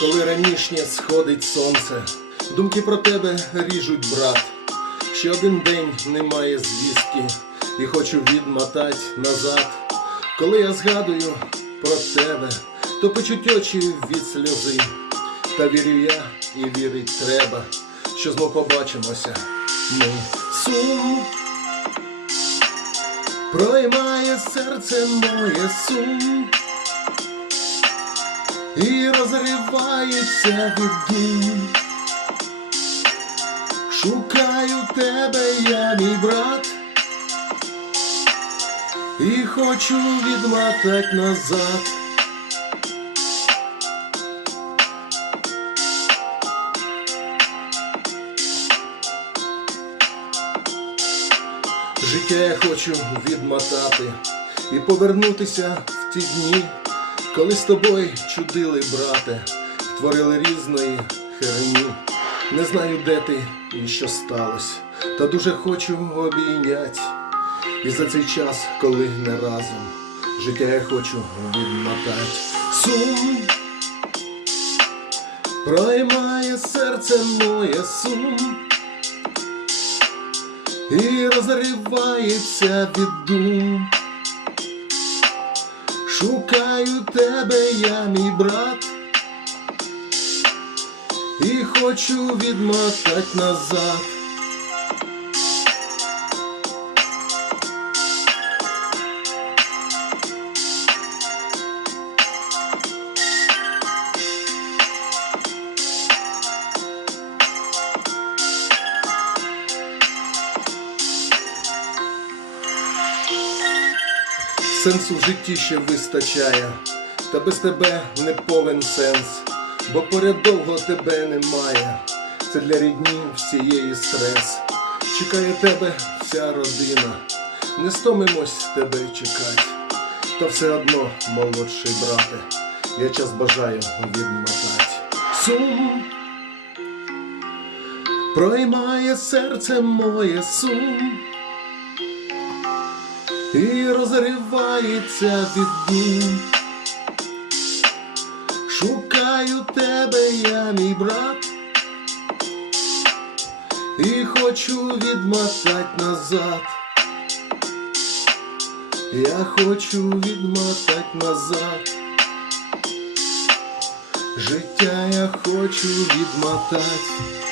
коли ранішнє сходить сонце, думки про тебе ріжуть брат. Ще один день немає звістки, і хочу відмотать назад. Коли я згадую про тебе, то печуть очі від сльози. Та вірю я і вірить треба, що знов побачимося. Ми сум проймає серце моє сум і розривається від дум. Шукаю тебе, я мій брат, і хочу відмотать назад. Життя я хочу відмотати і повернутися в ті дні, коли з тобою чудили, брате, творили різної херні. Не знаю, де ти і що сталося, та дуже хочу обійнять. І за цей час, коли не разом, життя я хочу відмотати. Сум проймає серце моє сум і розривається від дум. Шукаю тебе, я мій брат, і хочу відмотать назад. Сенсу в житті ще вистачає, та без тебе не повен сенс, бо поряд довго тебе немає. Це для рідні всієї стрес. Чекає тебе вся родина, не стомимось тебе чекать. Та все одно, молодший брате, я час бажаю відмотать. Сум проймає серце моє сум і розривається від дум. Шукаю тебе, я мій брат, і хочу відмотать назад. Я хочу відмотать назад. Життя я хочу відмотать.